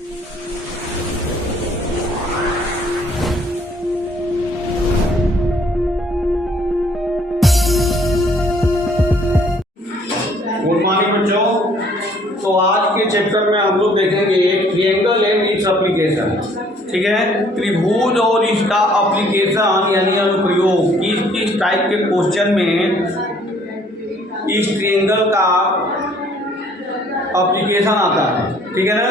Good morning बच्चों। तो आज के चैप्टर में हम लोग देखेंगे ट्रायंगल एंड इट्स एप्लीकेशन। ठीक है, त्रिभुज और इसका एप्लीकेशन यानी अनुप्रयोग। किस किस टाइप के क्वेश्चन में इस ट्रायंगल का एप्लीकेशन आता है। ठीक है ना,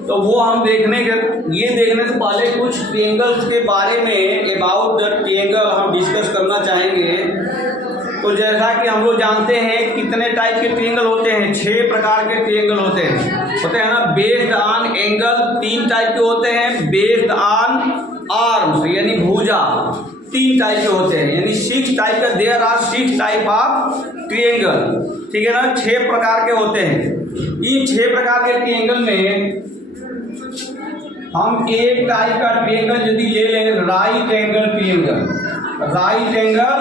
तो वो हम देखने से पहले कुछ ट्रायंगल्स के बारे में अबाउट द ट्रायंगल हम डिस्कस करना चाहेंगे। तो जैसा कि हम लोग जानते हैं कितने टाइप के ट्रायंगल होते हैं, 6 प्रकार के ट्रायंगल होते हैं ना। बेस्ड ऑन एंगल 3 टाइप के होते हैं, बेस्ड ऑन आर्म्स यानी भुजा 3 टाइप के होते हैं, यानी 6 टाइप का। There are 6 type of triangle. ठीक है ना, 6 प्रकार के होते हैं। इन 6 प्रकार के ट्रायंगल में हम एक टाइप का ट्रायंगल यदि ले लें, right angle triangle. Right angle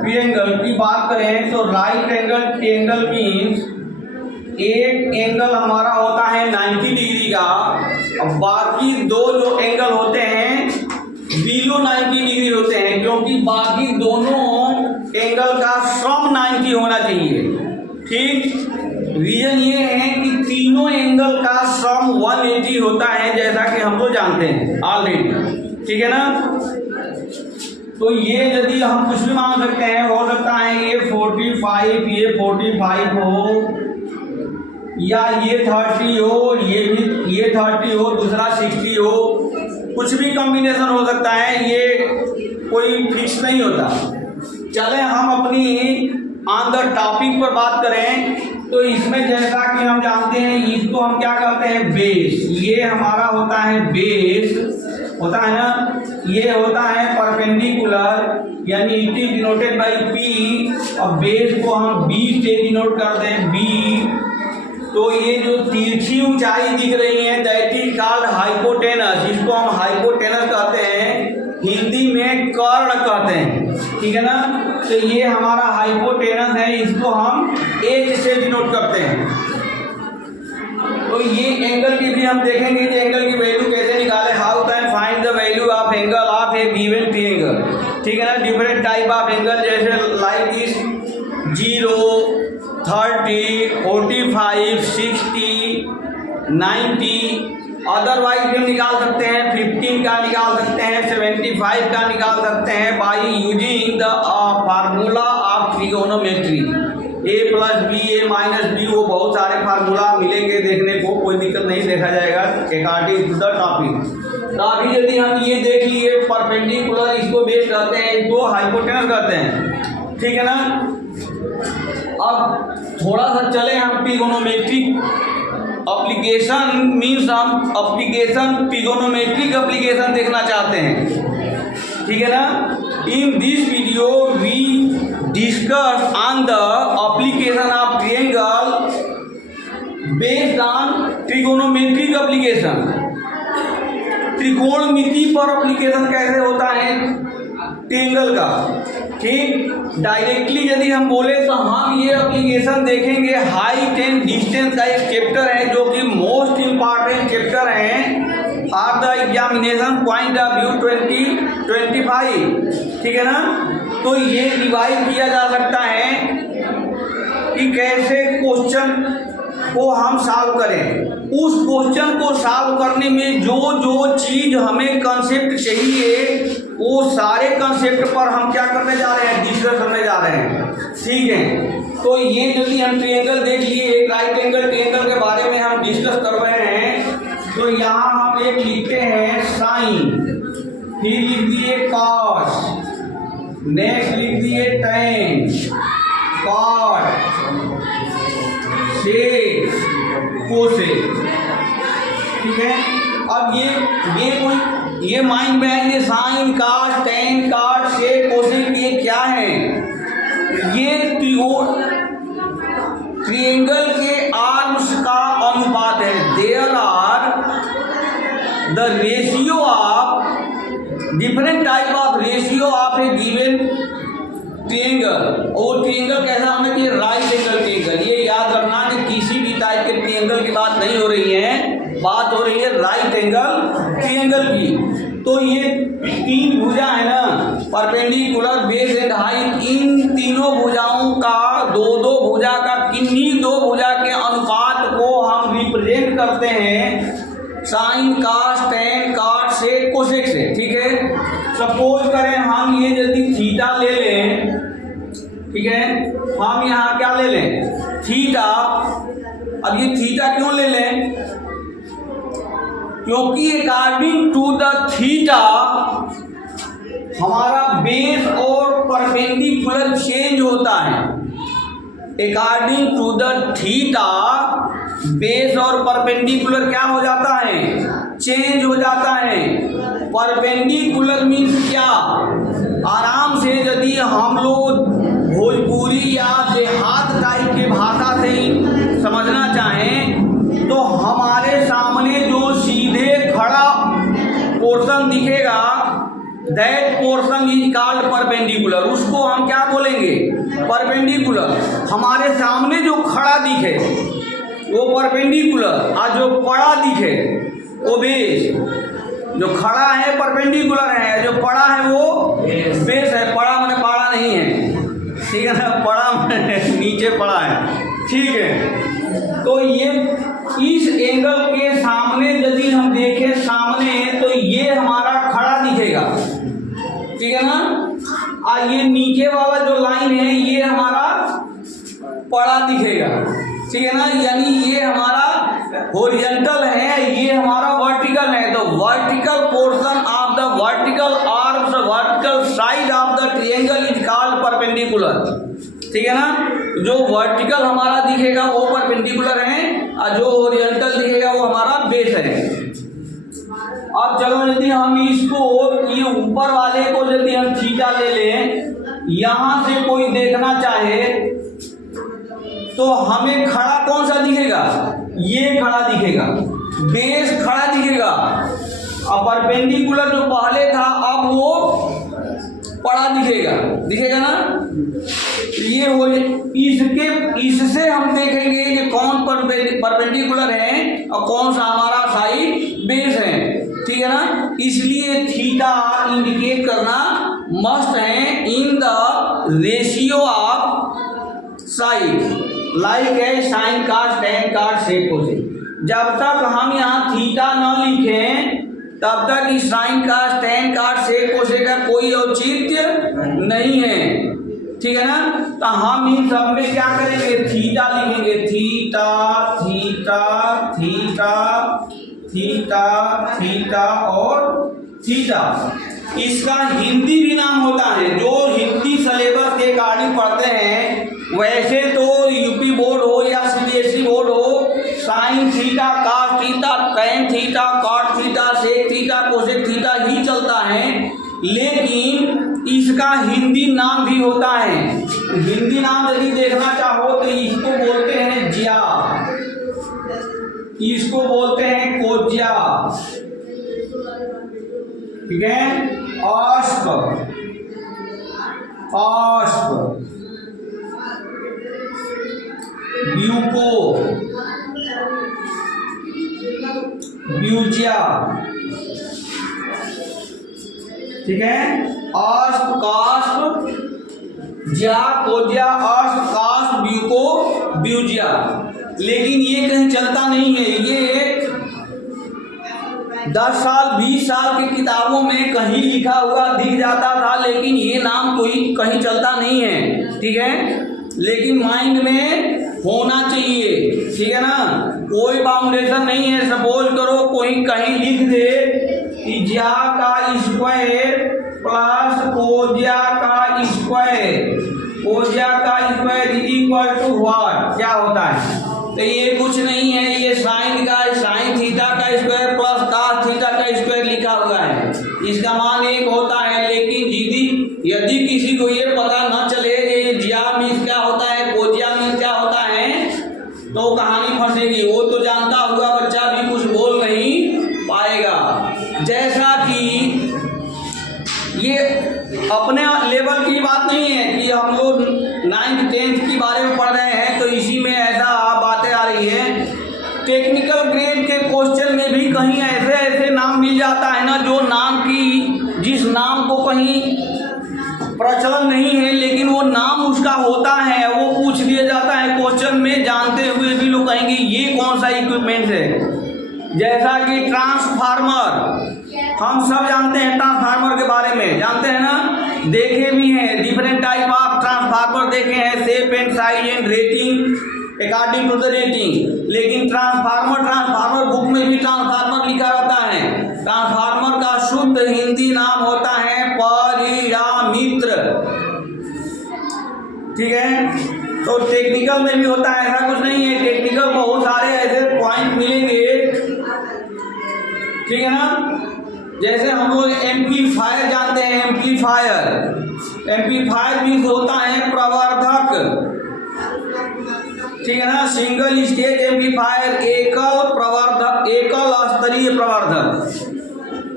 triangle की बात करें तो राइट एंगल ट्रायंगल मीन्स एक एंगल हमारा होता है 90 डिग्री का, और बाकी 2 जो एंगल होते हैं बिलो 90 डिग्री होते हैं, क्योंकि बाकी दोनों एंगल का सम 90 होना चाहिए। ठीक, रीजन ये है कि तीनों एंगल का सम 180 होता है, जैसा कि हम लोग जानते हैं ऑलरेडी। ठीक है ना, तो ये यदि हम कुछ भी मान सकते हैं, हो सकता है ये 45 हो, या ये 30 हो, ये 30 हो, दूसरा 60 हो, कुछ भी कॉम्बिनेशन हो सकता है, ये कोई फिक्स नहीं होता। चले हम अपनी ऑन द टॉपिक पर बात करें तो इसमें जैसा कि हम जानते हैं इसको हम क्या कहते हैं, बेस। ये हमारा होता है बेस, होता है ना, ये होता है परपेंडिकुलर, यानी it is denoted by P, और बेस को हम बी से डिनोट करते हैं, बी। तो ये जो तिरछी ऊंचाई दिख रही है दैट इज कॉल्ड हाइपोटेनस, इसको हम हाइपोटेनस कहते हैं, हिंदी में कर्ण कहते हैं। ठीक है ना, तो ये हमारा हाइपोटेनस है, इसको हम एच से डिनोट करते हैं। तो ये एंगल की भी हम देखेंगे कि एंगल की वैल्यू कैसे निकाले, how can find the value of angle of a given triangle. ठीक है ना, डिफरेंट टाइप ऑफ एंगल जैसे लाइक दिस 0, 30, 45, 60, 90। अदरवाइज भी हम निकाल सकते हैं, 15 का निकाल सकते हैं, 75 का निकाल सकते हैं by using the formula of trigonometry. a plus B, A minus B, वो बहुत सारे फार्मूला मिलेंगे देखने को, कोई दिक्कत नहीं, देखा जाएगा अकॉर्डिंग टू द टॉपिक। तो अभी यदि हम ये देख लिए परपेंडिकुलर, इसको बेस कहते हैं, इसको हाइपोटेनस कहते हैं। ठीक है ना, अब थोड़ा सा चले हम ट्रिगोनोमेट्रिक एप्लीकेशन मीन्स हम ट्रिगोनोमेट्रिक एप्लीकेशन देखना चाहते हैं। ठीक है ना, in this video we discuss on the application of triangle based on trigonometric application. त्रिकोणमिति पर एप्लीकेशन कैसे होता है ट्रायंगल का। ठीक, डायरेक्टली यदि हम बोले तो हम ये एप्लीकेशन देखेंगे हाइट एंड डिस्टेंस का एक चैप्टर है, जो कि मोस्ट इम्पॉर्टेंट चैप्टर है for the examination point of view 2025। ठीक है ना, तो ये रिवाइज किया जा सकता है कि कैसे क्वेश्चन को हम सॉल्व करें। उस क्वेश्चन को सॉल्व करने में जो जो चीज हमें कंसेप्ट चाहिए, वो सारे कंसेप्ट पर हम क्या करने जा रहे हैं, डिस्कस करने जा रहे हैं। ठीक है, तो ये यदि हम ट्रायंगल देख लिए, एक राइट एंगल ट्रायंगल के बारे में हम डिस्कस कर रहे हैं, तो यहाँ हम एक लिखते हैं साइन, फिर लिख दिए कॉस, नेक्स्ट लिख दिए टेन, कॉट, सेक, कोसेक। ठीक है, अब ये माइंड में है, ये sign, cos, tan, cot, sec, cosec, ये क्या है, ये ट्रायंगल के आर्म्स का अनुपात है। There are the ratio of different type of ratio of a given triangle. और ट्रायंगल कैसा होना चाहिए, राइट एंगल ट्रायंगल। ये याद रखना कि किसी भी टाइप के ट्रायंगल की बात नहीं हो रही है, बात हो रही है राइट एंगल ट्रायंगल की। तो ये तीन भुजा है ना, परपेंडिकुलर, बेस एंड हाइट, इन तीनों भुजाओं का दो भुजा का किन्हीं दो भुजा के अनुपात को हम रिप्रेजेंट करते हैं sine cos tan cot sec cosec से। ठीक है, सपोज करें हम ये यदि थीटा ले लें, ठीक है, हम यहाँ क्या ले लें, थीटा। अब ये थीटा क्यों ले लें, क्योंकि अकॉर्डिंग टू द थीटा हमारा बेस और परपेंडिकुलर चेंज होता है। According to the theta base और परपेंडिकुलर क्या हो जाता है, चेंज हो जाता है। परपेंडिकुलर मीन्स क्या, आराम से यदि हम लोग भोजपुरी या देहात टाइप की भाषा से ही समझना चाहें तो हमारे सामने जो सीधे खड़ा पोर्शन दिखेगा that portion is called perpendicular, उसको हम क्या बोलेंगे, परपेंडिकुलर। हमारे सामने जो खड़ा दिखे वो परपेंडिकुलर और जो पड़ा दिखे वो बेस। जो खड़ा है परपेंडिकुलर है, जो पड़ा है वो बेस है। पड़ा मैंने पड़ा नहीं है, ठीक है ना, पड़ा मैंने नीचे पड़ा है। ठीक है, तो ये इस एंगल के सामने यदि हम देखें सामने तो ये हमारा खड़ा दिखेगा, ठीक है ना, और ये नीचे वाला जो लाइन है ये हमारा पड़ा दिखेगा, ठीक है ना। यानी ये हमारा हॉरिजॉन्टल है, ये हमारा वर्टिकल है। तो vertical portion of the vertical arms, vertical side of the triangle is called perpendicular, ठीक है ना। जो वर्टिकल हमारा दिखेगा वो परपेंडिकुलर है और जो हॉरिजॉन्टल दिखेगा वो हमारा बेस है। अब चलो यदि हम इसको ये ऊपर वाले को यदि हम थीटा ले लें, यहां से कोई देखना चाहे तो हमें खड़ा कौन सा दिखेगा, ये खड़ा दिखेगा, बेस खड़ा दिखेगा और परपेंडिकुलर जो पहले था अब वो पड़ा दिखेगा, दिखेगा ना। ये हो इससे हम देखेंगे कि कौन परपेंडिकुलर है और कौन सा हमारा साइड बेस है, ठीक है ना। इसलिए थीटा इंडिकेट करना मस्ट है in the ratio of side, like है sine cos tan cot sec cosec. जब तक हम यहाँ थीटा न लिखें तब तक इस sine cos tan cot sec cosec का कोई औचित्य नहीं है, ठीक है ना। तो हम इन सब में क्या करेंगे, थीटा लिखेंगे, theta theta theta theta theta और थीटा। इसका हिंदी भी नाम होता है, जो हिंदी सिलेबस के अकॉर्डिंग पढ़ते हैं। वैसे तो यूपी बोर्ड हो या सीबीएसई बोर्ड हो, sine theta cos theta tan theta cot theta sec theta cosec theta ही चलता है, लेकिन इसका हिंदी नाम भी होता है। हिंदी नाम यदि देखना चाहो तो इसको बोलते हैं ज्या, इसको बोलते हैं कोज्या, ठीक है। ऑस्क, ऑस्क, ब्यूको, ब्यूजिया, ठीक है। ऑस्क, कास्प, ज्या, कोज्या, ऑस्क, कास्प, ब्यूको, ब्यूजिया। लेकिन ये कहीं चलता नहीं है, ये 10 साल 20 साल की किताबों में कहीं लिखा हुआ दिख जाता था, लेकिन ये नाम कोई कहीं चलता नहीं है, ठीक है। लेकिन माइंड में होना चाहिए, ठीक है ना। कोई बाउंडेशन नहीं है। सपोज करो कोई कहीं लिख दे कि ज्या का स्क्वायर प्लस कोज्या का स्क्वायर, कोज्या का square is equal to what, क्या होता है। तो ये कुछ नहीं है, ये साइन का साइन थीटा का स्क्वायर प्लस कॉस थीटा का स्क्वायर लिखा हुआ है, इसका मान एक होता है। लेकिन यदि किसी को ये पता न चले कि ज्या मीन्स क्या होता है, कोज्या मीन्स क्या होता है, तो कहानी फंसेगी। वो तो जानता हुआ बच्चा भी कुछ बोल नहीं पाएगा। जैसा कि ये अपने लेवल की बात नहीं है कि हम लोग 9th 10th के बारे में पढ़ रहे हैं तो इसी में ऐसा बातें आ रही है। कहीं ऐसे ऐसे नाम मिल जाता है ना, जो नाम की जिस नाम को कहीं प्रचलन नहीं है लेकिन वो नाम उसका होता है, वो पूछ दिया जाता है क्वेश्चन में, जानते हुए भी लोग कहेंगे ये कौन सा इक्विपमेंट है। जैसा कि ट्रांसफार्मर, हम सब जानते हैं ट्रांसफार्मर के बारे में, जानते हैं ना, देखे भी हैं, डिफरेंट टाइप ऑफ ट्रांसफार्मर देखे हैं, shape and size and rating according to the rating. लेकिन ट्रांसफार्मर बुक में भी ट्रांसफार्मर लिखा रहता है। ट्रांसफार्मर का शुद्ध हिंदी नाम होता है परिणामित्र, ठीक है। तो टेक्निकल में भी होता है, ऐसा कुछ नहीं है, टेक्निकल बहुत सारे ऐसे पॉइंट मिलेंगे, ठीक है ना। जैसे हम लोग एम्पलीफायर जानते हैं, एम्पलीफायर भी होता है प्रवर्धक, ठीक है ना। सिंगल स्टेज एम्पलीफायर, एकल स्तरीय प्रवर्धक।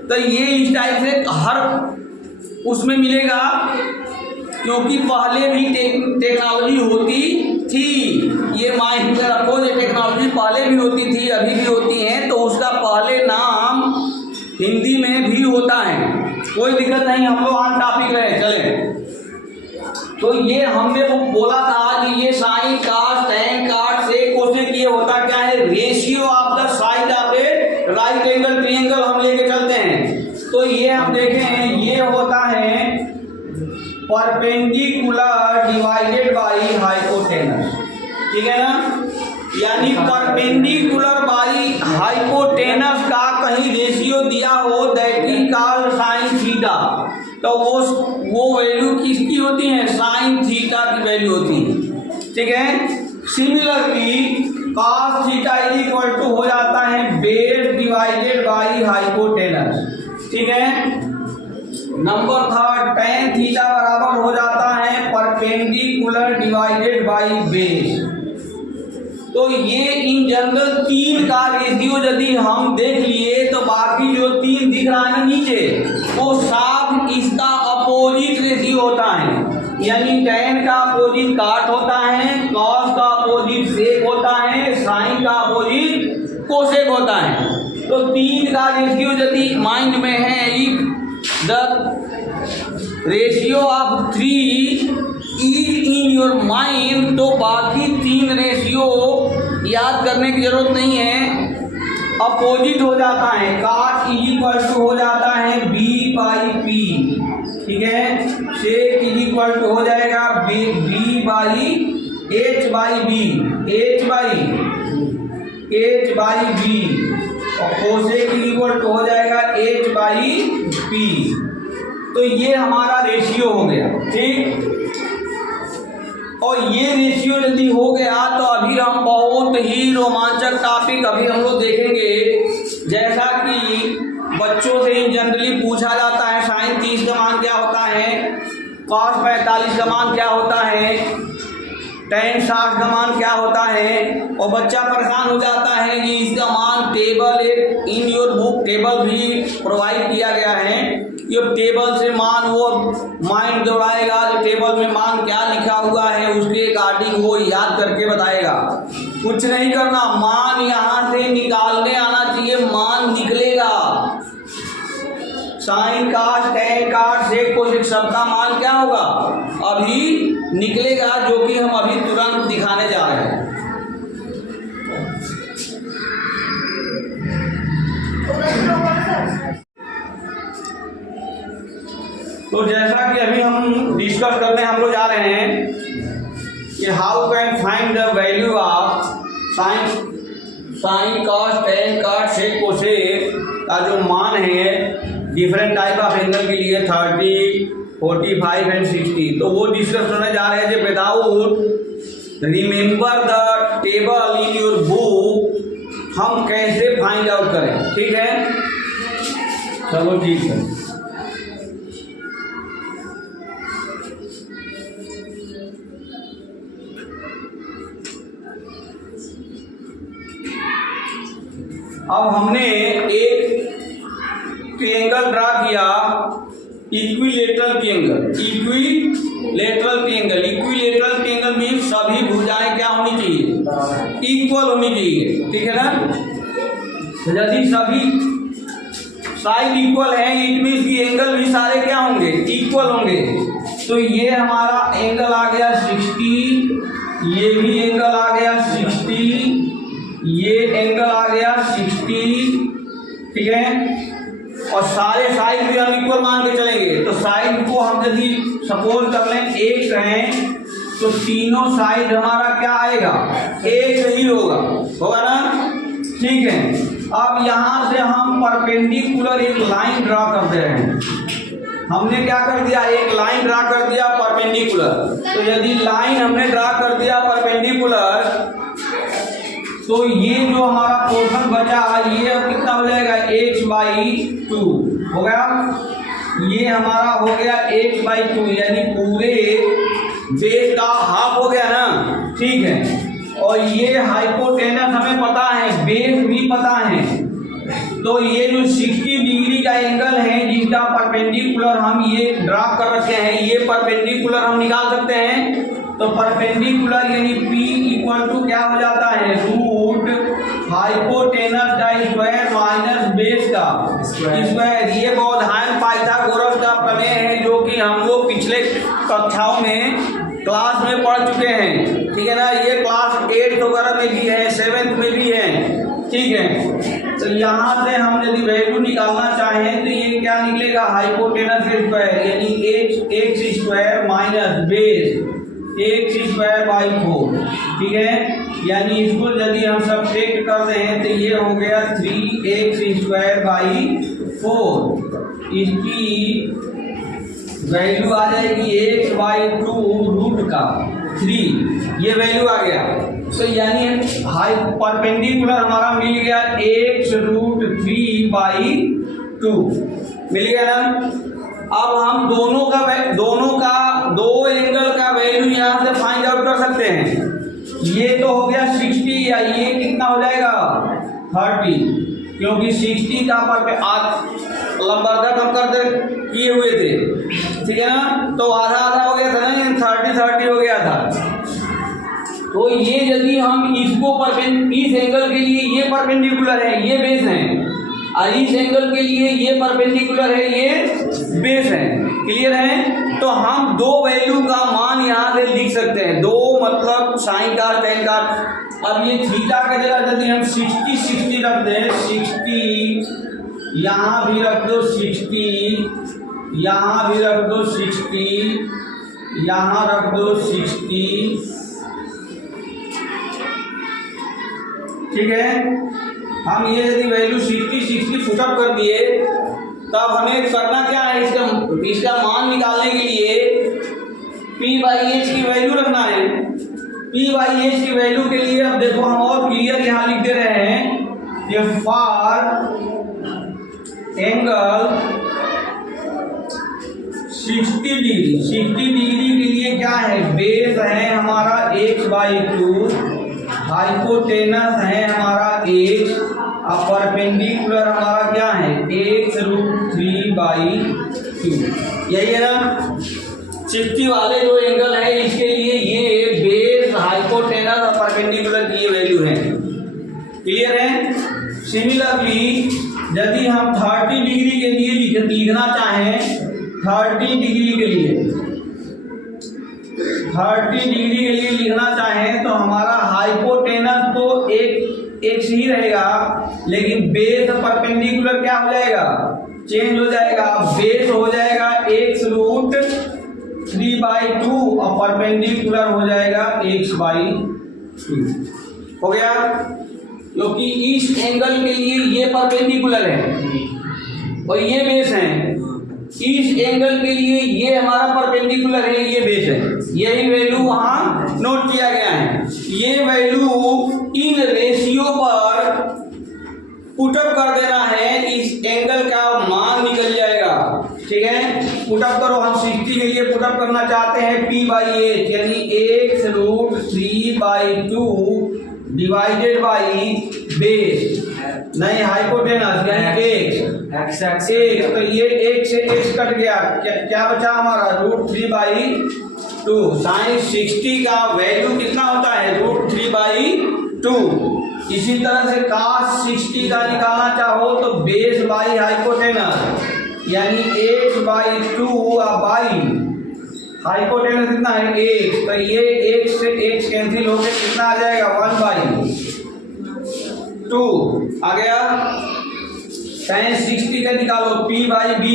तो ये इस टाइप से हर उसमें मिलेगा, क्योंकि पहले भी टेक्नोलॉजी होती थी, ये माइंड में रखो, ये टेक्नोलॉजी पहले भी होती थी, अभी भी होती है, तो उसका पहले नाम हिंदी में भी होता है, कोई दिक्कत नहीं। हम लोग ऑन टॉपिक रहे, चले। तो ये हमने वो बोला था कि ये साइन कास्ट टैन काट से कोसेक, ये होता क्या है, ratio of the side of A right angle triangle हम लेके चलते हैं। तो ये हम देखे हैं, ये होता है परपेंडिकुलर डिवाइडेड बाई हाइपोटेनस, ठीक है ना। यानी परपेंडिकुलर बाई हाइपोटेनस का कहीं रेशियो दिया हो, that is called sine theta. तो वो वैल्यू किसकी होती है, साइन थीटा की वैल्यू होती है, ठीक है। Similarly cos theta is equal to हो जाता है बेस डिवाइडेड बाई हाइपोटेनस, ठीक है। नंबर थर्ड, टेन थीटा बराबर हो जाता है परपेंडिकुलर डिवाइडेड बाई बेस। तो ये इन जनरल तीन का रेशियो यदि हम देख लिए तो बाकी जो तीन दिख रहा है ना नीचे, वो साफ इसका अपोजिट रेशियो होता है। यानी टेन का अपोजिट काट होता है, कॉस का अपोजिट सेक होता है, साइन का अपोजिट कोसेक होता है। तो तीन का रेशियो यदि माइंड में है, the ratio of 3 is in your mind, तो बाकी तीन रेशियो याद करने की जरूरत नहीं है, अपोजिट हो जाता है। काट इज इक्वल टू हो जाता है बी बाई पी, ठीक है। शेक इज इक्वल टू हो जाएगा B by H by B, H by B, और कोसेक इज इक्वल टू हो जाएगा एच बाई पी। तो ये हमारा रेशियो हो गया, ठीक। और ये रेशियो यदि हो गया तो अभी हम बहुत ही रोमांचक टॉपिक अभी हम लोग देखेंगे। जैसा कि बच्चों से जनरली पूछा जाता है, साइन 30 का मान क्या होता है, कॉस 45 का मान क्या होता है, टेन 60 का मान क्या होता है, और बच्चा परेशान हो जाता है कि इसका मान टेबल, एक इन योर बुक टेबल भी प्रोवाइड किया गया है, ये टेबल से मान वो माइंड दौड़ाएगा, जो टेबल में मान क्या लिखा हुआ है उसके अकॉर्डिंग वो याद करके बताएगा। कुछ नहीं करना, मान यहाँ से निकालने आना चाहिए, मान निकलेगा। साइन काट टैन काट सेक कोसेक सबका मान क्या होगा, अभी निकलेगा, जो कि हम अभी तुरंत दिखाने जा रहे हैं। तो जैसा कि अभी हम डिस्कस करने हम लोग जा रहे हैं कि how can find the value of sine cos tan काट सेक कोसेक का जो मान है डिफरेंट टाइप ऑफ एंगल के लिए 30, 45 एंड 60, तो वो डिस्कस करने जा रहे हैं। Without remember the table in your book हम कैसे फाइंड आउट करें, ठीक है। चलो ठीक है। अब हमने एक ट्रायंगल ड्रा किया, इक्विलेटरल ट्रायंगल मीन्स सभी भुजाएं क्या होनी चाहिए, इक्वल होनी चाहिए, ठीक है ना। यदि सभी साइड इक्वल है इट मीन्स की एंगल भी सारे क्या होंगे, इक्वल होंगे। तो ये हमारा एंगल आ गया 60, ये भी एंगल आ गया 60, ये एंगल आ गया 60, ठीक है। और सारे साइड भी हम इक्वल मान के चलेंगे। तो साइड को हम यदि सपोज कर लें एक है तो तीनों साइड हमारा क्या आएगा, एक ही होगा ना, ठीक है। अब यहाँ से हम परपेंडिकुलर एक लाइन ड्रा कर दे रहे हैं। हमने क्या कर दिया, एक लाइन ड्रा कर दिया परपेंडिकुलर। तो यदि लाइन हमने ड्रा कर दिया परपेंडिकुलर तो ये जो हमारा पोर्शन बचा ये अब कितना हो जाएगा, x/2 हो गया। ये हमारा हो गया x/2 यानी पूरे बेस का हाफ हो गया ना, ठीक है। और ये हाइपोटेनस हमें पता है, बेस भी पता है। तो ये जो 60 डिग्री का एंगल है जिसका परपेंडिकुलर हम ये ड्रा कर रखे हैं, ये परपेंडिकुलर हम निकाल सकते हैं। तो परपेंडिकुलर यानी P इक्वल टू क्या हो जाता है, रूट हाइपोटेनस का स्क्वायर माइनस बेस का स्क्वायर। ये बौधायन पाइथागोरस का प्रमेय है जो कि हम लोग पिछले कक्षाओं में क्लास में पढ़ चुके हैं, ठीक है ना। ये क्लास 8 वगैरह में भी है, 7th में भी है, ठीक है। तो यहाँ से हम यदि वैल्यू निकालना चाहें तो ये क्या निकलेगा, हाइपोटेनस के स्क्वायर यानी x square minus base x²/4, ठीक है। यानी इसको यदि हम सब्ट्रैक्ट कर दें तो ये हो गया 3x²/4। इसकी वैल्यू आ जाएगी x/2 रूट का 3, ये वैल्यू आ गया। तो यानी हाई परपेंडिकुलर हमारा मिल गया x√3/2 मिल गया ना। अब हम दो एंगल का वैल्यू यहाँ से फाइंड आउट कर सकते हैं। ये तो हो गया 60 या ये कितना हो जाएगा 30, क्योंकि 60 का लंबरदार हम कर किए हुए थे, ठीक है ना। तो आधा आधा हो गया था ना, 30 हो गया था। तो ये यदि हम इसको इस एंगल के लिए ये परपेंडिकुलर है, ये बेस है, और इस एंगल के लिए ये परपेंडिकुलर है, ये बेस है, क्लियर है। तो हम दो वैल्यू का मान यहाँ से लिख सकते हैं, दो मतलब साइन का टेन का। अब ये थीटा का जगह यदि हम 60 रख दें, 60 यहाँ भी रख दो, 60 यहाँ भी रख दो, 60 यहाँ रख दो, 60, ठीक है। हम ये यदि वैल्यू 60 पुटअप कर दिए तब हमें करना क्या है, इसका मान निकालने के लिए P/H की वैल्यू रखना है। P/H की वैल्यू के लिए अब देखो हम और क्लियर यहाँ लिख दे रहे हैं कि फॉर एंगल 60 डिग्री के लिए क्या है, बेस है हमारा x/2, हाइपोटेनस है हमारा h, और परपेंडिकुलर हमारा क्या है x√3/2। यही है ना। 60 वाले जो एंगल है इसके लिए ये बेस, हाइपोटेनस और परपेंडिकुलर की ये वैल्यू है, क्लियर है। सिमिलरली यदि हम 30 डिग्री के लिए लिखना चाहें, 30 डिग्री के लिए लिखना चाहें तो हमारा हाइपोटेनस तो एक ही रहेगा, लेकिन बेस परपेंडिकुलर क्या हो जाएगा, चेंज हो जाएगा। बेस हो जाएगा x√3/2 और परपेंडिकुलर हो जाएगा x/2, हो गया। क्योंकि इस एंगल के लिए ये परपेंडिकुलर है और ये बेस है, इस एंगल के लिए ये हमारा परपेंडिकुलर है, ये बेस है। यही वैल्यू वहां नोट किया गया है। ये वैल्यू इन रेशियो पर पुटअप कर देना है, इस एंगल का मान निकल जाएगा, ठीक है। पुटअप करो, हम 60 के लिए पुटअप करना चाहते हैं P/H यानी x√3/2 डिवाइडेड बाई बेस, नहीं हाइपोटेनस यानी x। तो ये x से x कट गया, क्या बचा हमारा √3/2। साइन 60 का वैल्यू कितना होता है √3/2, इसी तरह से cos 60 का निकालना चाहो तो बेस बाई हाइपोटेनस, यानी x बाई 2 बाई हाइपोटेनस कितना है 1, तो ये x से x कैंसिल होकर कितना आ जाएगा 1 बाई 2 आ गया। tan 60 का निकालो p बाई b,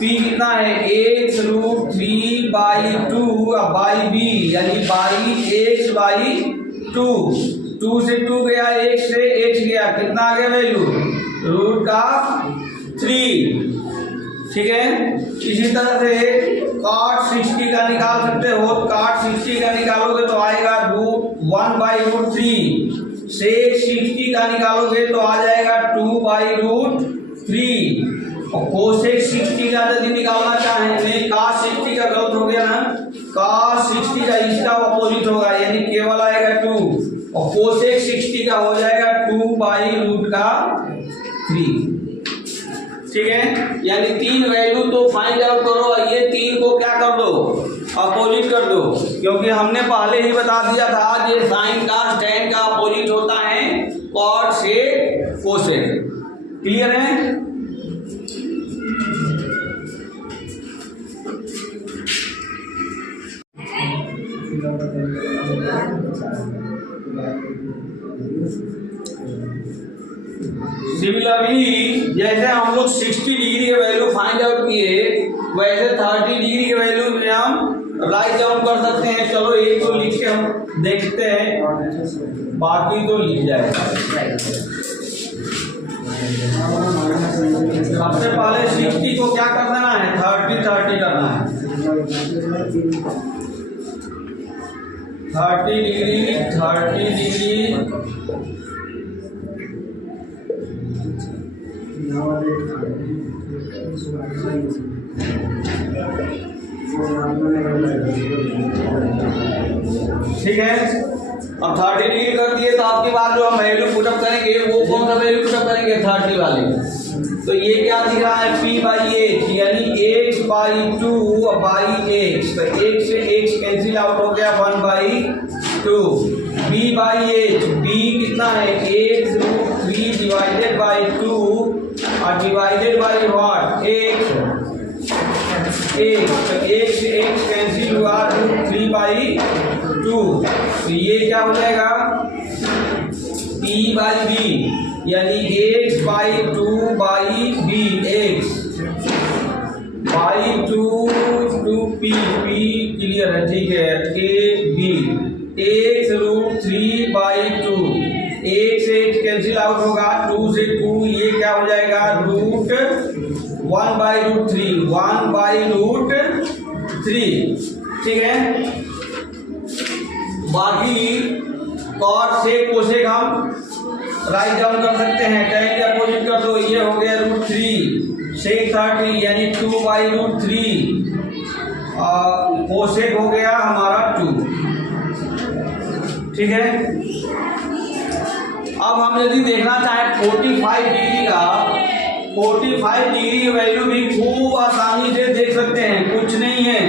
p कितना है x√3 बाई 2 बाई b, यानी बाई x बाई 2, 2 से 2 गया, x से x गया, कितना आ गया वैल्यू √3। ठीक है, इसी तरह से cot 60 का निकाल सकते हो, cot 60 का निकालोगे तो आएगा √1 बाई √3, sec 60 का निकालोगे तो आ जाएगा 2 बाई √3, और cosec 60 का यदि निकालना चाहें, नहीं cos 60 का गलत हो गया ना, cos 60 का इसका अपोजिट होगा, यानी केवल आएगा 2, और cosec 60 का हो जाएगा 2 बाई √3। ठीक है, यानी 3 वैल्यू तो फाइंड आउट करो, और ये 3 को क्या कर दो अपोजिट कर दो, क्योंकि हमने पहले ही बता दिया था ये साइन का tan का अपोजिट होता है cot से cosec। क्लियर है? सिमिलरली जैसे हम लोग 60 डिग्री के वैल्यू फाइंड आउट किए, वैसे 30 डिग्री के वैल्यू में हम राइट डाउन कर सकते हैं। चलो एक तो लिख के हम देखते हैं, बाकी तो लिख जाएगा। सबसे पहले 60 को क्या कर देना है 30 करना है, 30 डिग्री ठीक है। अब 30 डिग्री कर दिए तो आपके बाद जो हम वैल्यू पुटअप करेंगे वो कौन सा वैल्यू पुटअप करेंगे 30 वाले। तो ये क्या दिख रहा है p बाई एच, यानी x बाई 2 बाई x, तो x से x कैंसिल आउट हो गया 1 by 2। b by H, b कितना है x√3 डिवाइडेड बाई 2 और डिवाइडेड बाई व्हाट x, तो x से x कैंसिल हुआ √3 बाई 2, तो ये क्या हो जाएगा p बाई b, यानी x by 2 by b, x by 2 p clear है, ठीक है, a b x√3 बाई 2, एक से एक कैंसिल आउट होगा 2 से 2, ये क्या हो जाएगा √1 बाई √3, 1 बाई √3। ठीक है, बाकी cot से कोसेक हम राइट डाउन कर सकते हैं, tan के अपोजिट कर दो, ये हो गया √3 sec 30 यानी 2 बाई √3, कोसेक हो गया हमारा 2। ठीक है, अब हम यदि देखना चाहें 45 डिग्री का, 45 डिग्री की वैल्यू भी खूब आसानी से देख सकते हैं, कुछ नहीं है।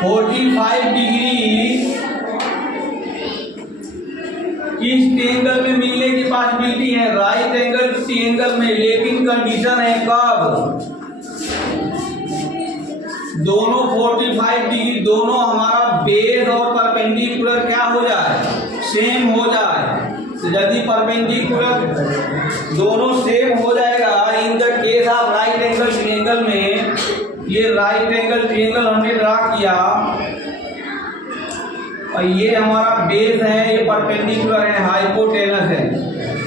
45 डिग्री किस ट्रायंगल में मिलने की पॉसिबिलिटी है, राइट एंगल ट्रायंगल में, लेकिन कंडीशन है कब दोनों 45 डिग्री दोनों हमारा बेस और परपेंडिकुलर क्या हो जाए सेम हो जाए। तो यदि परपेंडिकुलर दोनों सेम हो जाएगा in the case of right angle triangle में, ये राइट एंगल ट्रायंगल हमने ड्रा किया और ये हमारा बेस है, ये परपेंडिकुलर है, हाइपोटेनस है।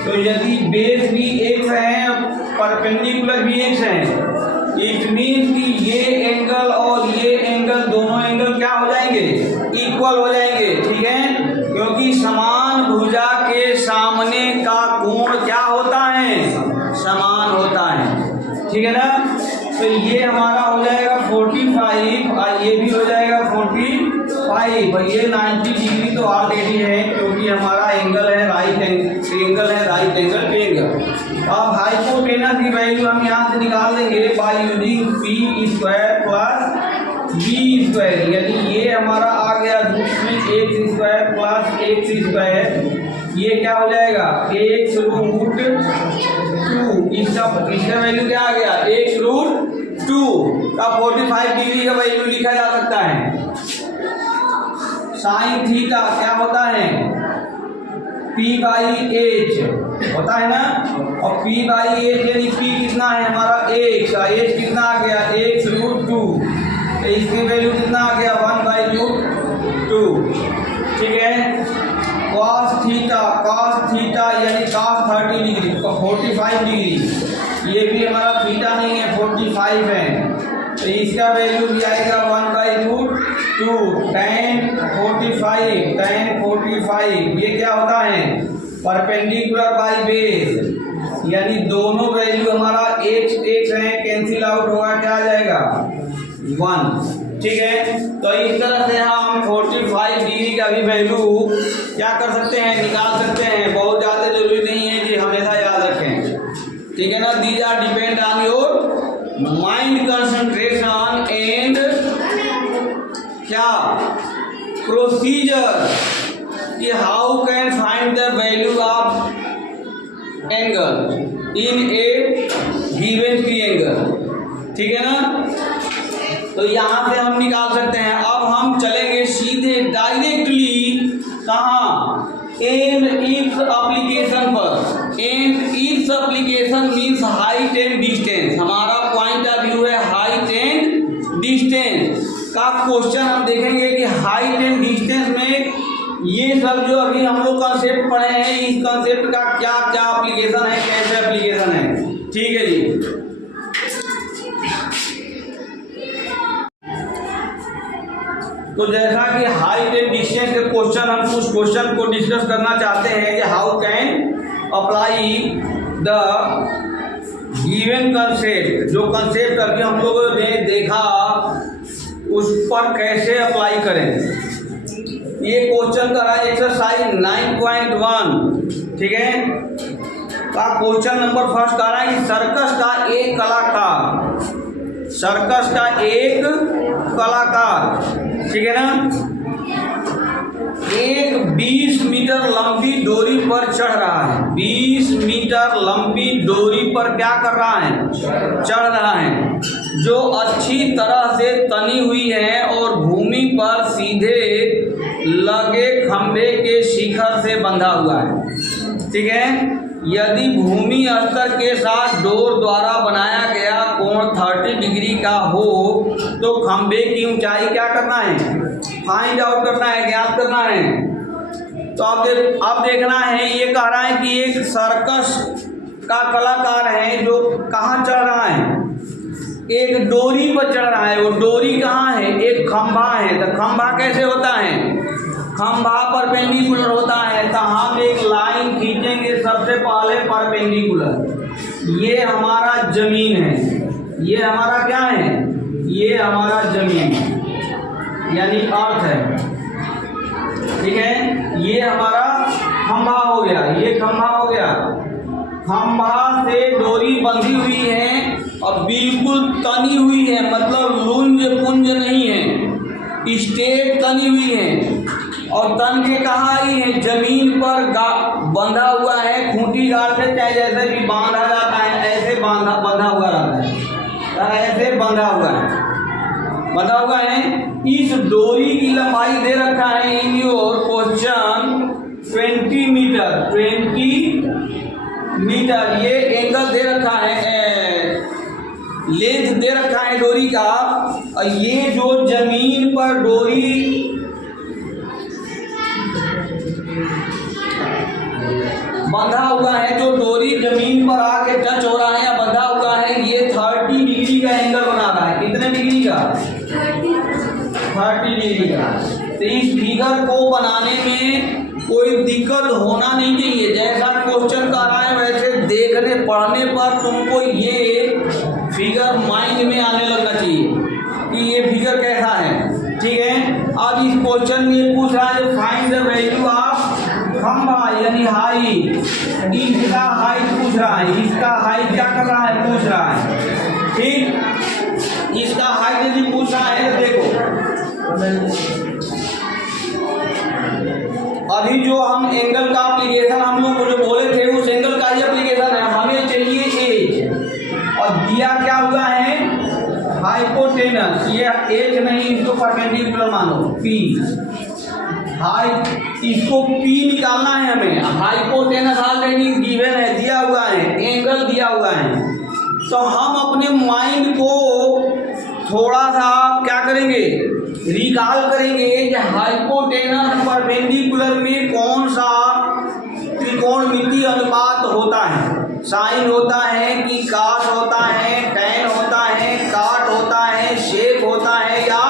तो यदि बेस भी x है परपेंडिकुलर भी x है, इट मीन्स कि ये एंगल और ये एंगल दोनों एंगल क्या हो जाएंगे इक्वल हो जाएंगे। ठीक है, क्योंकि समान भुजा के सामने का कोण क्या होता है समान होता है। ठीक है ना, तो ये हमारा हो जाएगा 45 और ये भी हो जाएगा 45 और ये 90 डिग्री तो ऑलरेडी है क्योंकि हमारा एंगल है राइट एंगल है राइट एंगल ट्रायंगल। अब हाइपोटेनस की वैल्यू हम यहाँ से निकाल देंगे by using p square plus b square, यानी ये हमारा आ गया रूट में x square plus x square ये क्या हो जाएगा x रूट 2, इसका वैल्यू क्या आ गया x रूट 2 का 45 डिग्री का वैल्यू लिखा जा सकता है। साइन थीटा क्या होता है p/h होता है ना, और p/h यानी p कितना है हमारा x, h कितना आ गया x रूट 2, इसकी वैल्यू कितना आ गया 1/√2। ठीक है, cos थीटा यानी cos 30 डिग्री, 45 डिग्री, ये भी हमारा थीटा नहीं है 45 है, तो इसका वैल्यू भी आएगा 1/√2 tan 45, ये क्या होता है परपेंडिकुलर बाई बेस, यानी दोनों वैल्यू हमारा x है, कैंसिल आउट होगा, क्या आ जाएगा 1। ठीक है, तो इस तरह से हम 45 डिग्री का भी वैल्यू क्या कर सकते हैं, निकाल सकते हैं। बहुत ज़्यादा जरूरी नहीं है कि हमेशा याद रखें, ठीक है ना। These are depend on your mind concentration and क्या प्रोसीजर, कि how can find the value of angle in a given triangle. ठीक है ना, तो यहाँ से हम निकाल सकते हैं। अब हम चलेंगे सीधे डायरेक्टली कहाँ, एंड इट्स एप्लीकेशन पर। And its application means height and distance, हमारा पॉइंट ऑफ व्यू है हाइट एंड डिस्टेंस का क्वेश्चन हम देखेंगे कि हाइट एंड डिस्टेंस में ये सब जो अभी हम लोग कंसेप्ट पढ़े हैं, इस कंसेप्ट का क्या क्या एप्लीकेशन है, कैसे एप्लीकेशन है। ठीक है जी, तो जैसा कि हाइट एंड डिस्टेंस के क्वेश्चन, हम कुछ क्वेश्चन को डिस्कस करना चाहते हैं कि how can apply the given concept, जो कंसेप्ट अभी हम लोगों ने देखा उस पर कैसे अप्लाई करें। ये क्वेश्चन का है एक्सरसाइज 9.1, ठीक है, का क्वेश्चन नंबर फर्स्ट का रहा है कि सर्कस का एक कलाकार, ठीक है ना, एक 20 मीटर लंबी डोरी पर चढ़ रहा है। 20 मीटर लंबी डोरी पर क्या कर रहा है, चढ़ रहा है, जो अच्छी तरह से तनी हुई है और भूमि पर सीधे लगे खंभे के शिखर से बंधा हुआ है। ठीक है, यदि भूमि स्तर के साथ डोर द्वारा बनाया गया कोण 30 डिग्री का हो तो खंभे की ऊंचाई क्या करना है, फाइंड आउट करना है, ज्ञात करना है। तो अब देखना है, ये कह रहा है कि एक सर्कस का कलाकार है जो कहाँ चढ़ रहा है, एक डोरी पर चढ़ रहा है। वो डोरी कहाँ है, एक खंभा है। तो खंभा कैसे होता है, खंभा परपेंडिकुलर होता है। तो हम एक लाइन खींचेंगे सबसे पहले परपेंडिकुलर। ये हमारा जमीन है, ये हमारा क्या है, ये हमारा जमीन यानी अर्थ है। ठीक है, ये हमारा खंभा हो गया, ये खंभा हो गया। खंभा से डोरी बंधी हुई है और बिल्कुल तनी हुई है, मतलब लुंज पुंज नहीं है, स्ट्रेट तनी हुई है। और तन के कहाँ आई है, जमीन पर बंधा हुआ है, खूंटी गाड़ से, चाहे जैसे भी बांधा जाता है ऐसे बंधा हुआ रहता है, ऐसे बंधा हुआ है। इस डोरी की लंबाई दे रखा है इन योर क्वेश्चन 20 मीटर। ये एंगल दे रखा है, लेंथ दे रखा है डोरी का। और ये जो जमीन पर डोरी बंधा हुआ है, जो डोरी जमीन पर आके टच हो रहा है या बंधा हुआ है, ये 30 डिग्री का एंगल बना रहा है। कितने डिग्री का, 30 डिग्री का। तो इस फिगर को बनाने में कोई दिक्कत होना नहीं चाहिए। जैसा क्वेश्चन कर रहा है वैसे देखने पढ़ने पर तुमको ये फिगर माइंड में आने लगना चाहिए कि ये फिगर कैसा है। ठीक है, अब इस क्वेश्चन में पूछ रहा है फाइंड द वैल्यू ऑफ खंभा यानी हाइट। इसका हाइट पूछ रहा है, इसका हाइट क्या कर रहा है, पूछ रहा है। ठीक, इसका हाइट यदि पूछ रहा है, देखो अभी जो हम एंगल का एप्लीकेशन एप्लीकेशन हम लोग जो बोले थे उस एंगल का ही एप्लीकेशन है। हमें चाहिए एज, और दिया क्या हुआ है हाइपोटेनस। ये एज नहीं, इसको परपेंडिकुलर मानो पी। इसको पी निकालना है हमें। हाइपोटेनस ऑलरेडी गिवन है, दिया हुआ है, एंगल दिया हुआ है। तो हम अपने माइंड को थोड़ा सा क्या करेंगे, रिकॉल करेंगे कि हाइपोटेनस परपेंडिकुलर में कौन सा त्रिकोणमितीय अनुपात होता है। साइन होता है कि काट होता है, टैन होता है, काट होता है, शेक होता है या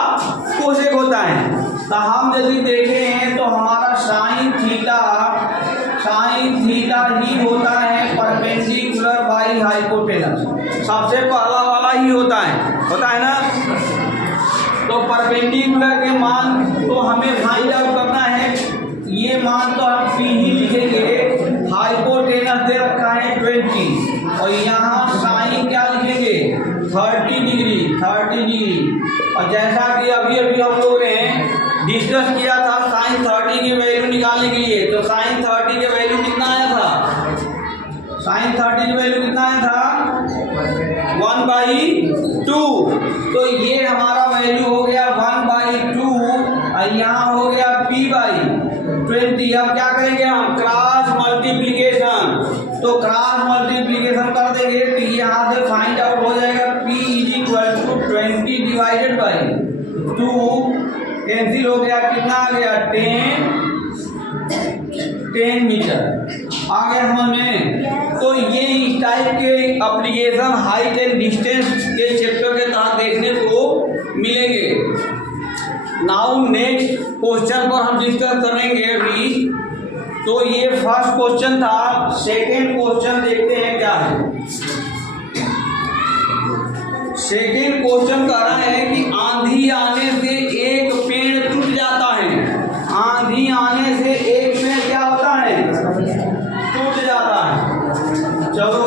कोसेक होता है। तो हम यदि देखें तो हमारा साइन थीटा ही होता है परपेंडिकुलर बाई हाइपोटेनस। सबसे पहला वाला ही होता है ना। तो परपेंडिकुलर के मान तो हमें फाइंड आउट करना है। ये मान तो हम पी ही लिखेंगे। हाइपोटेनस दे रखा है 20 और यहाँ साइन क्या लिखेंगे 30 डिग्री। और जैसा कि अभी हम लोग ने डिस्कस किया था साइन 30 की वैल्यू निकालने के लिए, तो साइन 30 के वैल्यू कितना आया था, साइन 30 की वैल्यू कितना आया था 1/2। तो ये हमारा वैल्यू हो गया 1/2 और यहाँ हो गया p/20। अब क्या करेंगे हम क्रॉस मल्टीप्लिकेशन। तो क्रॉस मल्टीप्लिकेशन कर देंगे तो यहाँ से फाइंड आउट हो जाएगा p = 20 डिवाइडेड बाई 2। कैंसिल हो गया, कितना आ गया 10 मीटर आ गया हमें। तो ये इस टाइप के एप्लीकेशन हाइट एंड डिस्टेंस के चैप्टर के तहत देखने को मिलेंगे। नाउ नेक्स्ट क्वेश्चन पर हम डिस्कस करेंगे अभी। तो ये फर्स्ट क्वेश्चन था। सेकेंड क्वेश्चन देखते हैं क्या है। सेकेंड क्वेश्चन कह रहा है कि आंधी आने से एक पेड़ टूट जाता है। आंधी आने से एक पेड़ क्या होता है, टूट जाता है। चलो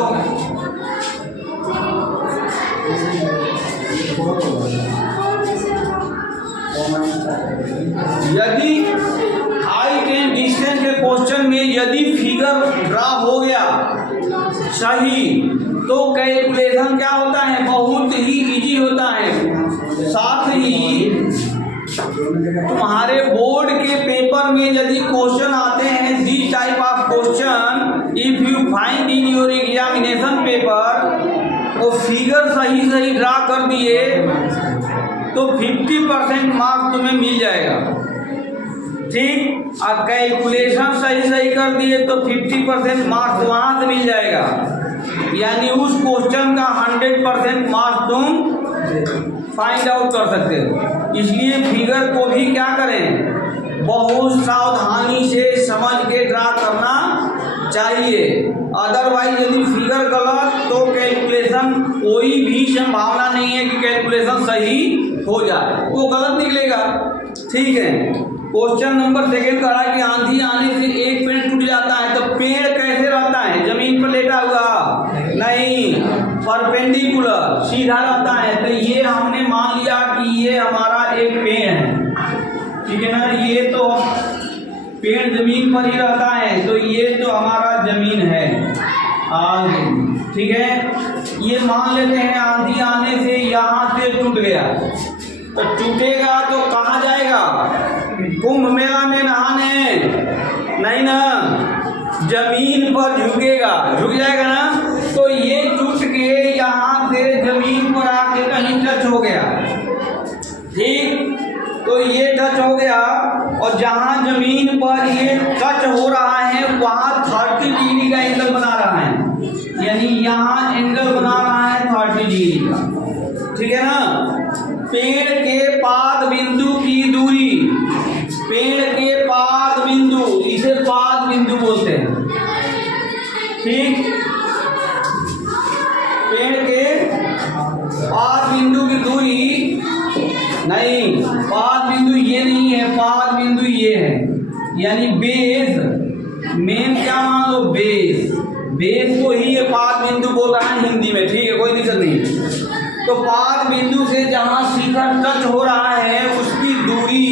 यदि हाइट एंड डिस्टेंस के क्वेश्चन में यदि फिगर ड्रा हो गया सही तो कैलकुलेशन क्या होता है, बहुत ही इजी होता है। साथ ही तुम्हारे बोर्ड के पेपर में यदि क्वेश्चन आते हैं this type of question, if you find in your examination paper वो फिगर सही ड्रा कर दिए तो 50% मार्क्स तुम्हें मिल जाएगा। ठीक, और कैलकुलेशन सही कर दिए तो 50% मार्क्स वहां से मिल जाएगा। यानी उस क्वेश्चन का 100% मार्क्स तुम फाइंड आउट कर सकते हो। इसलिए फिगर को भी क्या करें, बहुत सावधानी से समझ के ड्रा करना चाहिए। अदरवाइज यदि फिगर गलत तो कैलकुलेशन कोई भी संभावना नहीं है कि कैलकुलेशन सही हो जाए, वो गलत निकलेगा। ठीक है, क्वेश्चन नंबर सेकेंड कह रहा है कि आंधी आने से एक पेड़ टूट जाता है। तो पेड़ कैसे रहता है, जमीन पर लेटा हुआ नहीं, परपेंडिकुलर सीधा रहता है। तो ये हमने मान लिया कि ये हमारा एक पेड़ है। ठीक है ना, ये तो पेड़ जमीन पर ही रहता है तो ये तो हमारा जमीन है। ठीक है, ये मान लेते हैं आंधी आने से यहाँ से टूट गया। तो टूटेगा तो कहाँ जाएगा, कुंभ मेला में नहाने नहीं ना, जमीन पर झुकेगा, झुक जाएगा ना। तो ये टूट के यहाँ से जमीन पर आके कहीं टच हो गया। ठीक, तो ये टच हो गया और जहाँ जमीन पर ये टच हो रहा है वहाँ 30 डिग्री का एंगल बना रहा है। यानी यहाँ एंगल बना रहा है 30 डिग्री का। ठीक है ना। पेड़ के पाद बिंदु की दूरी, पेड़ के पाद बिंदु, इसे पाद बिंदु बोलते हैं। ठीक, पेड़ के पाद बिंदु की दूरी नहीं, पाद बिंदु ये नहीं है, पाद बिंदु ये है। यानी बेस, मेन क्या मान लो बेस, बेस को ही ये पाद बिंदु बोल रहा है हिंदी में। ठीक है, कोई दिक्कत नहीं। तो पाद बिंदु से जहां शिखर टच हो रहा है उसकी दूरी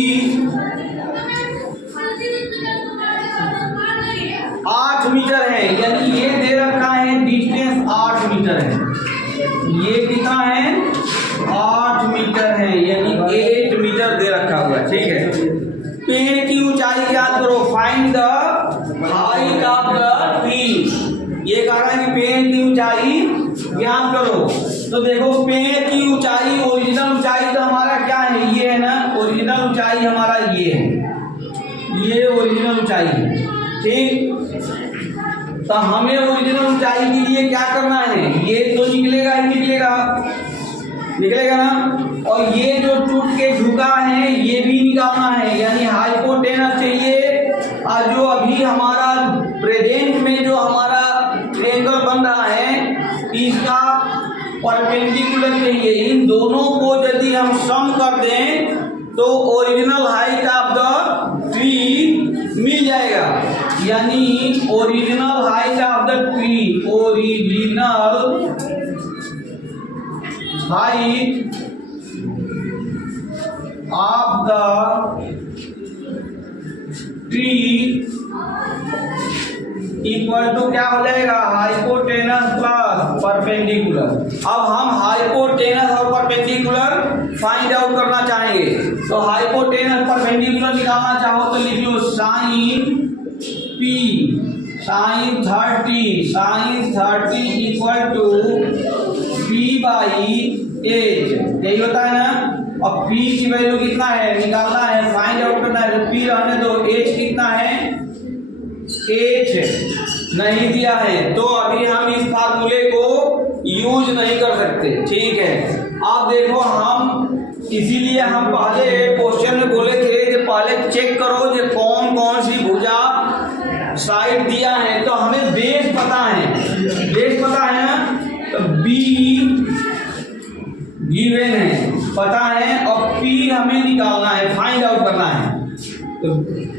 8 ये कितना है 8 मीटर है, यानी 8 मीटर दे रखा हुआ है। ठीक है, पेड़ की ऊंचाई याद करो, find the height of the tree. ये कह रहा है कि पेड़ की ऊंचाई याद करो। तो देखो पेड़ की ऊंचाई, ओरिजिनल ऊंचाई तो हमारा क्या है, ये है ना, ओरिजिनल ऊंचाई हमारा ये है, ये ओरिजिनल ऊंचाई है। ठीक, तो हमें ओरिजिनल ऊंचाई के लिए क्या करना है, ये तो निकलेगा ही निकलेगा, निकलेगा ना, और ये जो टूट के झुका है ये भी निकालना है, यानी हाइपोटेनस चाहिए। और जो अभी हमारा प्रेजेंट में जो हमारा ट्रायंगल बन रहा है इसका परपेंडिकुलर चाहिए। इन दोनों को यदि हम सम कर दें तो original height of the tree मिल जाएगा, यानी original height of the tree, original height of the tree equal to क्या हो जाएगा, हाइपोटेनस प्लस परपेंडिकुलर। अब हम हाइपोटेनस और परपेंडिकुलर फाइंड आउट करना चाहेंगे, तो हाइपोटेनस परपेंडिकुलर निकालना चाहो तो लिख लो sine P, sine 30 equal to P by H, यही होता है ना। अब पी की वैल्यू कितना है निकालना है, फाइंड आउट करना है, तो पी रहने दो, एच कितना है, एच नहीं दिया है, तो अभी हम इस फार्मूले को यूज नहीं कर सकते। ठीक है, आप देखो हम इसीलिए हम पहले क्वेश्चन में बोले थे कि पहले चेक करो कि कौन कौन सी भुजा साइड दिया है, तो हमें बेस पता है, बेस पता है ना, तो बी गिवन है पता है, और पी हमें निकालना है, फाइंड आउट करना है। तो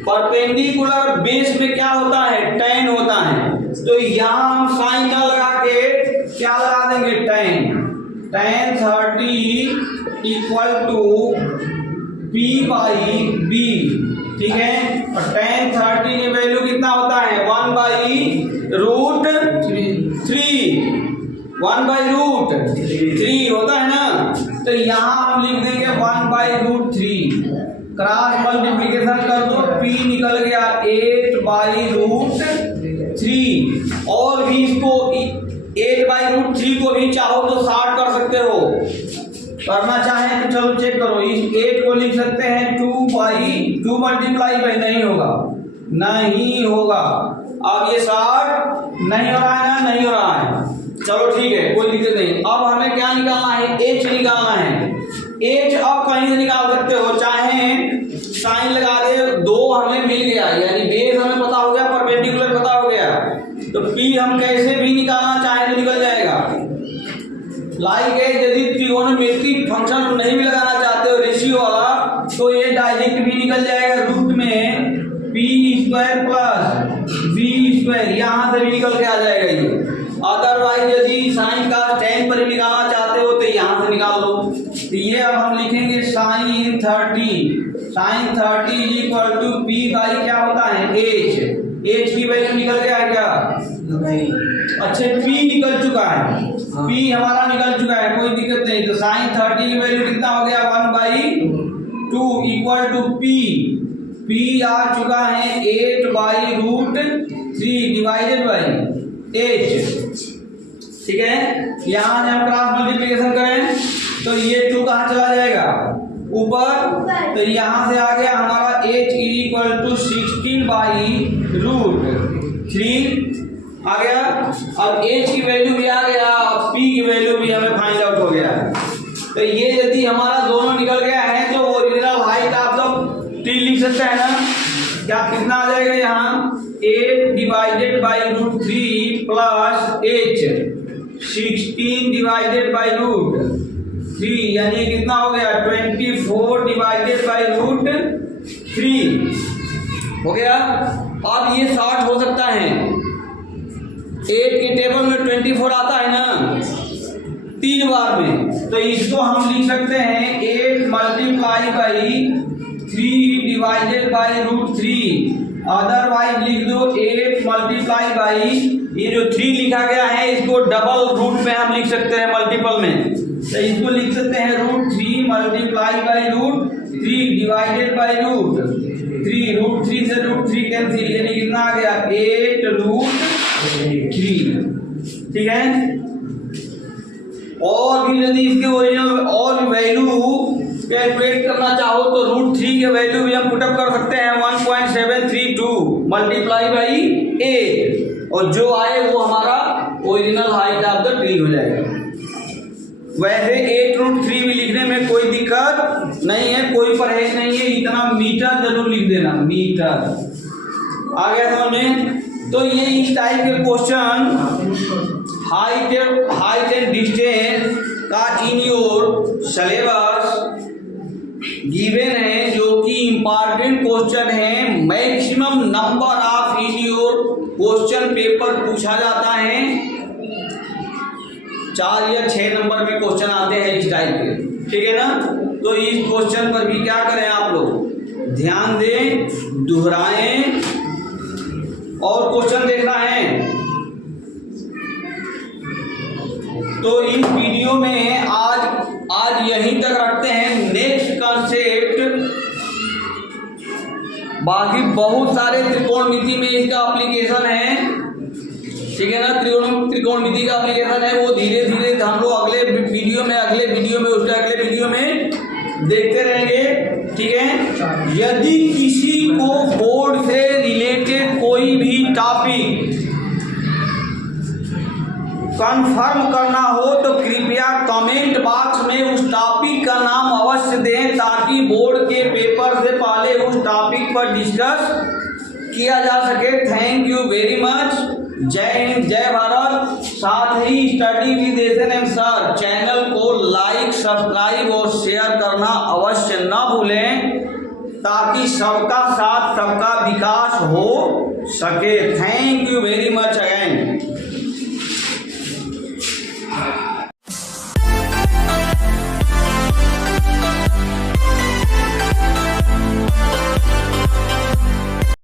परपेंडिकुलर बेस में क्या होता है, tan होता है, तो यहाँ हम साइन का लगा के क्या लगा देंगे, tan 30 equal to p by B. ठीक है, और tan 30 की वैल्यू कितना होता है, 1 बाई रूट 3 होता है ना, तो यहाँ हम लिख देंगे 1 बाई रूट 3, क्रॉस मल्टीप्लीकेशन कर दो, p निकल गया 8 बाई रूट 3, और भी इसको 8 बाई रूट 3 को भी चाहो तो 60 कर सकते हो, करना चाहें तो चलो चेक करो, इस 8 को लिख सकते हैं 2 मल्टीप्लाई बाई, नहीं होगा, नहीं होगा। अब ये 60 नहीं हो रहा है ना, नहीं हो रहा है, चलो ठीक है कोई दिक्कत नहीं। अब हमें क्या निकालना है, एच निकालना है। एच अब कहीं से निकाल सकते हो, चाहे साइन लगा दे, 2 हमें मिल गया, यानी बेस हमें पता हो गया, परपेंडिकुलर पता हो गया, तो पी हम कैसे भी निकालना चाहे तो निकल जाएगा। लाइक है, यदि त्रिकोणमितीय फंक्शन नहीं भी लगाना चाहते हो रेशियो वाला, तो ये डायरेक्ट भी निकल जाएगा, रूट में P square plus B square, यहाँ से भी निकल के आ जाएगा ये। अदरवाइज यदि साइन का tan पर निकालना चाहते हो तो यहाँ से निकाल लो। तो ये अब हम लिखेंगे sine 30 equal to P by क्या होता है, एच की वैल्यू निकल गया है क्या, अच्छा पी निकल चुका है, पी हमारा निकल चुका है, कोई दिक्कत नहीं। तो साइन 30 की वैल्यू कितना हो गया, 1/2 इक्वल टू पी आ चुका है 8 by root 3 divided by H. ठीक है, यहाँ से हम क्रॉस मल्टीप्लिकेशन करें तो ये 2 कहाँ चला जाएगा, ऊपर, तो यहाँ से आ गया हमारा h equal to 16 by root 3 आ गया। अब h की वैल्यू भी आ गया, अब p की वैल्यू भी हमें फाइंड आउट हो गया। तो ये यदि हमारा दोनों निकल गया है तो ओरिजिनल हाइट आप लोग t लिख सकते हैं ना, क्या कितना आ जाएगा यहाँ, 8 divided by root 3 plus h 16 divided by root 3, यानी कितना हो गया 24 डिवाइडेड बाई रूट 3 हो गया। अब ये 60 हो सकता है, 8 के टेबल में 24 आता है ना 3 बार में, तो इसको हम लिख सकते हैं 8 multiply by 3 divided by root 3, otherwise लिख दो 8 मल्टीप्लाई बाई ये जो 3 लिखा गया है इसको डबल रूट में हम लिख सकते हैं, मल्टीपल में। तो इसको लिख सकते हैं √3 मल्टीप्लाई बाई √3 डिवाइडेड बाई √3। √3 से √3 कैंसिल, यानी कितना आ गया 8√3। ठीक है। और भी यदि इसके ओरिजिनल और वैल्यू कैलकुलेट करना चाहो तो √3 के वैल्यू भी हम पुटअप कर सकते हैं 1.732 मल्टीप्लाई बाई 8, और जो आए वो हमारा original height of the tree हो जाएगा। वैसे 8√3 भी लिखने में कोई दिक्कत नहीं है, कोई परहेज नहीं है, इतना मीटर जरूर लिख देना, मीटर। आ गया समझ में? तो ये इस टाइप के क्वेश्चन हाइट एंड डिस्टेंस का इन योर सिलेबस गिवन है, जो कि इंपॉर्टेंट क्वेश्चन है। Maximum number of in your question paper पूछा जाता है, 4 या 6 नंबर में क्वेश्चन आते हैं इस टाइप के। ठीक है ना? तो इस क्वेश्चन पर भी क्या करें आप लोग, ध्यान दें, दोहराएं और क्वेश्चन देखना है। तो इस वीडियो में आज यहीं तक रखते हैं। नेक्स्ट कॉन्सेप्ट, बाकी बहुत सारे त्रिकोणमिति में इसका एप्लीकेशन है। ठीक है ना? त्रिकोणमिति का एप्लीकेशन है, वो धीरे धीरे हम लोग अगले वीडियो में देखते रहेंगे। ठीक है। यदि किसी को बोर्ड से रिलेटेड कोई भी टॉपिक कंफर्म करना हो तो कृपया कमेंट बॉक्स में उस टॉपिक का नाम अवश्य दें, ताकि बोर्ड के पेपर से पहले उस टॉपिक पर डिस्कस किया जा सके। Thank you very much. जय हिंद, जय भारत। साथ ही study with SNM sir channel को लाइक, सब्सक्राइब और शेयर करना अवश्य न भूलें, ताकि सबका साथ सबका विकास हो सके। Thank you very much.